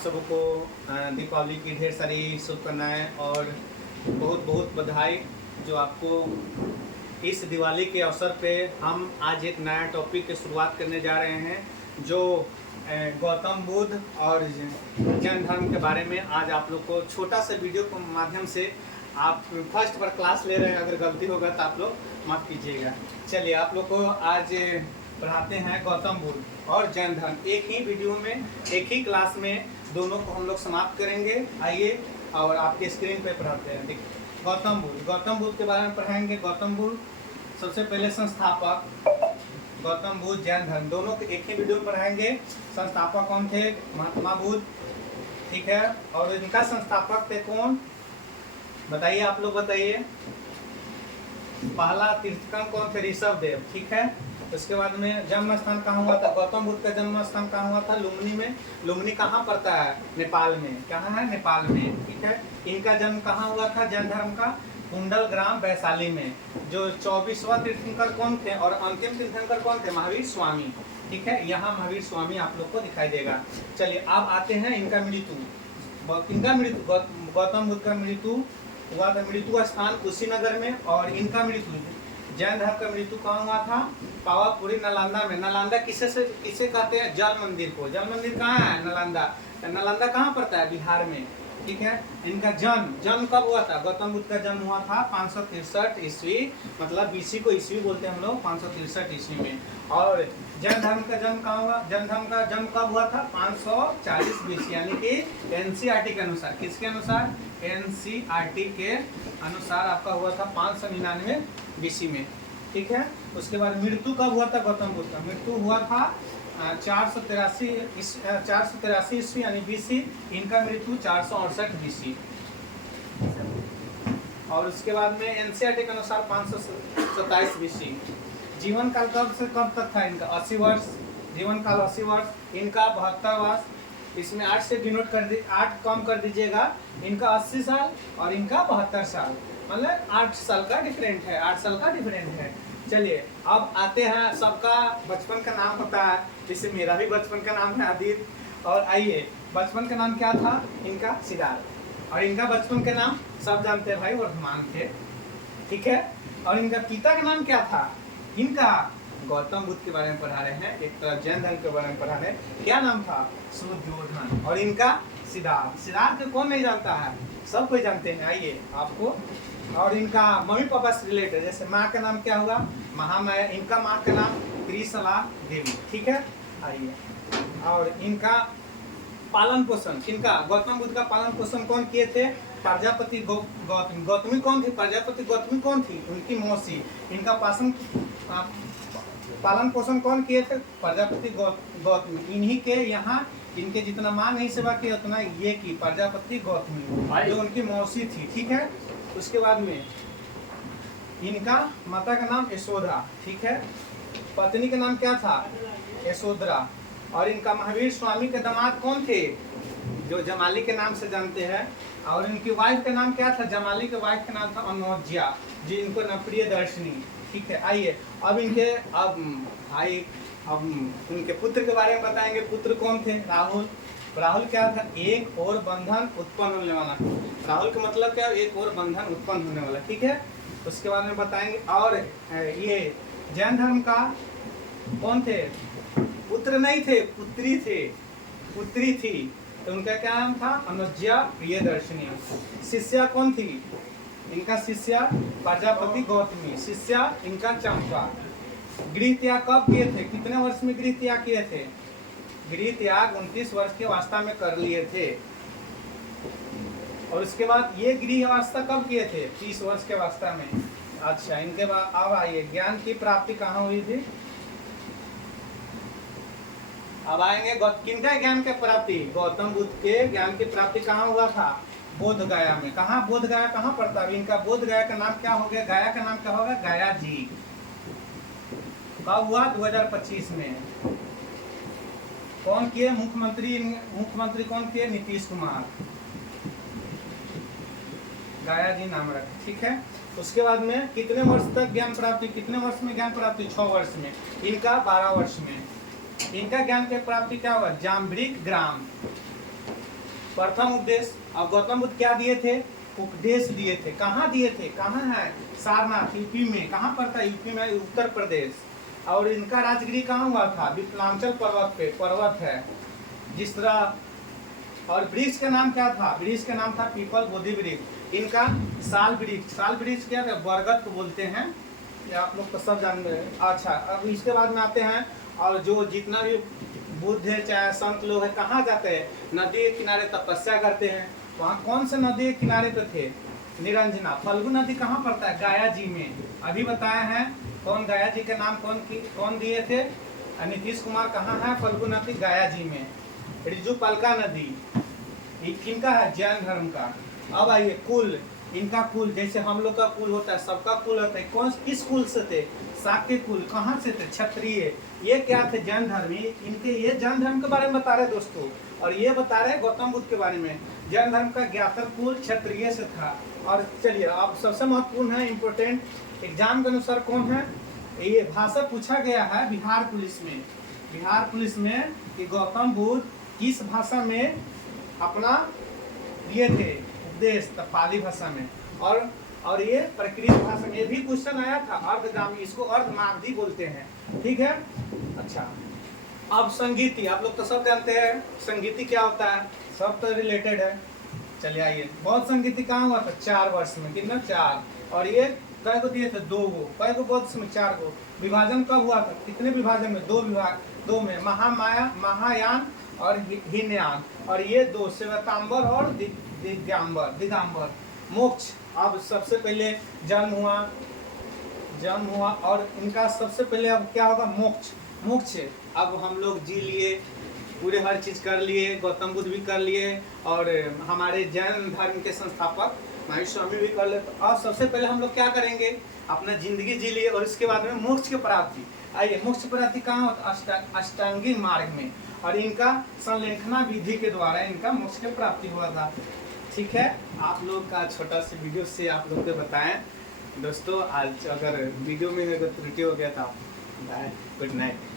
सबको दीपावली की ढेर सारी शुभकामनाएं और बहुत बहुत बधाई। जो आपको इस दिवाली के अवसर पे हम आज एक नया टॉपिक की शुरुआत करने जा रहे हैं, जो गौतम बुद्ध और जैन धर्म के बारे में आज आप लोग को छोटा सा वीडियो के माध्यम से आप फर्स्ट बार क्लास ले रहे हैं। अगर गलती होगा तो आप लोग माफ़ कीजिएगा। चलिए आप लोग को आज पढ़ाते हैं गौतम बुद्ध और जैन धर्म। एक ही वीडियो में एक ही क्लास में दोनों को हम लोग समाप्त करेंगे। आइए और आपके स्क्रीन पे पढ़ाते हैं। देखिए गौतम बुद्ध के बारे में पढ़ाएंगे। गौतम बुद्ध सबसे पहले संस्थापक, गौतम बुद्ध जैन धर्म दोनों को एक ही वीडियो में पढ़ाएंगे। संस्थापक कौन थे? महात्मा बुद्ध, ठीक है। और इनका संस्थापक थे कौन, बताइए आप लोग बताइए। पहला तीर्थंकर कौन थे? ऋषभ देव, ठीक है। उसके बाद में जन्म स्थान कहाँ हुआ था? गौतम बुद्ध का जन्म स्थान कहाँ हुआ था? लुम्बिनी में। लुम्बिनी कहाँ पड़ता है? नेपाल में। कहाँ है? नेपाल में, ठीक है। इनका जन्म कहाँ हुआ था जैन धर्म का? कुंडल ग्राम वैशाली में। जो 24वां तीर्थंकर कौन थे और अंतिम तीर्थंकर कौन थे? महावीर स्वामी, ठीक है। यहाँ महावीर स्वामी आप लोग को दिखाई देगा। चलिए अब आते हैं इनका मृत्यु। इनका मृत्यु गौतम बुद्ध का मृत्यु हुआ था, मृत्यु स्थान कुशीनगर में। और इनका मृत्यु जैन धर्म का मृत्यु कहाँ हुआ था? पावापुरी नालंदा में। नालंदा किसे कहते हैं? जल मंदिर को। जल मंदिर कहाँ है? नालंदा। नालंदा कहाँ पड़ता है? बिहार में, ठीक है। इनका जन्म कब हुआ था? गौतम बुद्ध का जन्म हुआ था 563 ईस्वी, मतलब बीसी को ईस्वी बोलते हैं हम लोग, 563 ईस्वी में। और जैन धर्म का जन्म कहाँ हुआ? जैन धर्म का जन्म कब हुआ था? 540 बीसी, यानी कि एनसीईआरटी के अनुसार। किसके अनुसार? एनसीईआरटी के अनुसार आपका हुआ था 599 बीसी में, ठीक है। उसके बाद मृत्यु कब हुआ था गौतम बुद्ध का? मृत्यु हुआ था 483 ईस्वी यानी बीसी। इनका मृत्यु 468 बीसी। और उसके बाद में एनसीईआरटी के अनुसार 527 बीसी। जीवन काल कब से कब तक था इनका? 80 वर्ष। जीवन काल 80 वर्ष। इनका 72 वर्ष। इसमें 8 से डिनोट कर दी, 8 कम कर दीजिएगा। इनका 80 साल और इनका 72 साल, मतलब 8 साल का डिफरेंट है। 8 साल का डिफरेंट है। चलिए अब आते हैं, सबका बचपन का नाम होता है, जैसे मेरा भी बचपन का नाम है आदित्य। और आइए, बचपन का नाम क्या था इनका? सिद्धार्थ। और इनका बचपन का नाम सब जानते हैं भाई, वर्धमान थे, ठीक है। और इनका पिता का नाम क्या था? इनका गौतम बुद्ध के बारे में पढ़ा रहे हैं, एक तरफ जैन धर्म के बारे में पढ़ा रहे हैं। क्या नाम था? शुद्धोधन। और इनका सिद्धार्थ। सिद्धार्थ को कौन नहीं जानता है? सब कोई जानते हैं। आइए आपको। और इनका मम्मी पापा से रिलेटेड, जैसे माँ का नाम क्या होगा? महामाया। इनका माँ का नाम त्रिशला देवी, ठीक है। आइए, और इनका पालन पोषण, इनका गौतम बुद्ध का पालन पोषण कौन किए थे? प्रजापति गौतमी। गौतमी कौन थी? प्रजापति गौतमी कौन थी? उनकी मौसी। इनका पालन पोषण कौन किए थे? प्रजापति गौतमी। इन्हीं के यहाँ इनके जितना माँ नहीं सेवा किया उतना ये की प्रजापति गौतमी, जो उनकी मौसी थी, ठीक है। उसके बाद में इनका माता का नाम यशोदा, ठीक है। पत्नी का नाम क्या था? यशोधरा। और इनका महावीर स्वामी के दामाद कौन थे? जो जमाली के नाम से जानते हैं। और इनकी वाइफ का नाम क्या था? जमाली के वाइफ का नाम था अनोज्या, जी इनको न प्रियदर्शनी, ठीक है। आइए अब उनके पुत्र के बारे में बताएंगे। पुत्र कौन थे? राहुल। राहुल क्या था? एक और बंधन उत्पन्न होने वाला। राहुल का मतलब क्या? एक और बंधन उत्पन्न होने वाला, ठीक है। उसके बारे में बताएंगे। और ये जैन धर्म का कौन थे? पुत्र नहीं थे, पुत्री थे, पुत्री थी। तो उनका क्या नाम था? अनुज्या प्रियदर्शनी। शिष्या कौन थी? इनका शिष्या प्रजापति गौतमी। शिष्या इनका चंपा। गृह त्याग कब किए थे? कितने वर्ष में गृह त्याग किए थे? गृह त्याग 29 वर्ष के अवस्था में कर लिए थे। और उसके बाद ये गृह अवस्था कब किए थे? 30 वर्ष के अवस्था में। अच्छा, इनके बाद अब आइए, ज्ञान की प्राप्ति कहाँ हुई थी? अब आएंगे किनका ज्ञान की प्राप्ति? गौतम बुद्ध के ज्ञान की प्राप्ति कहाँ हुआ था? बोध गया में। कहाँ? बोध गया कहाँ पड़ता है? इनका बोध गया का नाम क्या हो गया? गया का नाम क्या होगा? गया जी। कब हुआ? 2025 में। कौन किए? मुख्यमंत्री कौन किए? नीतीश कुमार। गया जी नाम रखे, ठीक है। उसके बाद में कितने वर्ष तक ज्ञान प्राप्ति? कितने वर्ष में ज्ञान प्राप्ति? 6 वर्ष में। इनका 12 वर्ष में। इनका ज्ञान की प्राप्ति क्या हुआ? जाम्बरिक ग्राम। प्रथम उपदेश। और गौतम बुद्ध क्या दिए थे? उपदेश दिए थे। कहाँ दिए थे? कहाँ है? सारनाथ यूपी में। कहाँ पर था? यूपी में, उत्तर प्रदेश। और इनका राजगिरी कहाँ हुआ था? विप्लांचल पर्वत पे, पर्वत है जिस तरह। और वृक्ष का नाम क्या था? वृक्ष का नाम था पीपल, बोधि वृक्ष। इनका साल वृक्ष। साल वृक्ष क्या है? बरगद को बोलते हैं, ये आप लोग तो सब जान रहे हैं। अच्छा, अब इसके बाद में आते हैं, और जो जितना भी बुद्ध है चाहे संत लोग हैं, कहाँ जाते हैं? नदी के किनारे तपस्या करते हैं। वहाँ कौन से नदी के किनारे पे थे? निरंजना। फल्गु नदी कहाँ पड़ता है? गया जी में। अभी बताया है कौन, गया जी के नाम कौन दिए थे? नीतीश कुमार। कहाँ है फल्गु नदी? गया जी में। ऋजुपालिका नदी ये किनका है? जैन धर्म का। अब आइए कुल, इनका कुल, जैसे हम लोग का कुल होता है, सबका कुल होता है। कौन किस कुल से थे? शाक्य कुल। कहाँ से थे? क्षत्रिय। ये क्या थे? जैन धर्म। इनके ये जैन धर्म के बारे में बता रहे दोस्तों, और ये बता रहे गौतम बुद्ध के बारे में। जैन धर्म का ज्ञातर कुल क्षत्रिय से था। और चलिए अब सबसे महत्वपूर्ण है, इम्पोर्टेंट, एग्जाम के अनुसार कौन है? ये भाषा पूछा गया है बिहार पुलिस में। बिहार पुलिस में कि गौतम बुद्ध किस भाषा में अपना दिए थे उपदेश? पाली भाषा में। और ये प्रकृत भाषा में भी क्वेश्चन आया था, अर्धगामी, इसको अर्धमागधी बोलते हैं। ठीक है। अच्छा, अब संगीति, आप लोग तो सब जानते हैं संगीति क्या होता है, सब तो रिलेटेड है। चलिए आइए, बहुत संगीति कहाँ हुआ था? 4 वर्ष में। कितना? 4। और ये कै को दिए थे? 2 गो। कै को बौद्ध में? 4 गो। विभाजन कब हुआ था? कितने विभाजन में? 2 विभाग, 2 में, महामाया, महायान और हीनयान। और ये 2, श्वेतांबर और दिगंबर। मोक्ष, अब सबसे पहले जन्म हुआ और इनका सबसे पहले अब क्या होगा? मोक्ष। अब हम लोग जी लिए, पूरे हर चीज कर लिए, गौतम बुद्ध भी कर लिए, और हमारे जैन धर्म के संस्थापक महावीर स्वामी भी कर ले। तो अब सबसे पहले हम लोग क्या करेंगे? अपना जिंदगी जी लिए, और इसके बाद में मोक्ष की प्राप्ति। आइए, मोक्ष प्राप्ति कहाँ होता? अष्टांगी मार्ग में। और इनका संलेखना विधि के द्वारा इनका मोक्ष की प्राप्ति हुआ था। ठीक है, आप लोग का छोटा सा वीडियो से आप लोग को बताएं दोस्तों। आज अगर वीडियो में त्रुटि हो गया था, गुड नाइट।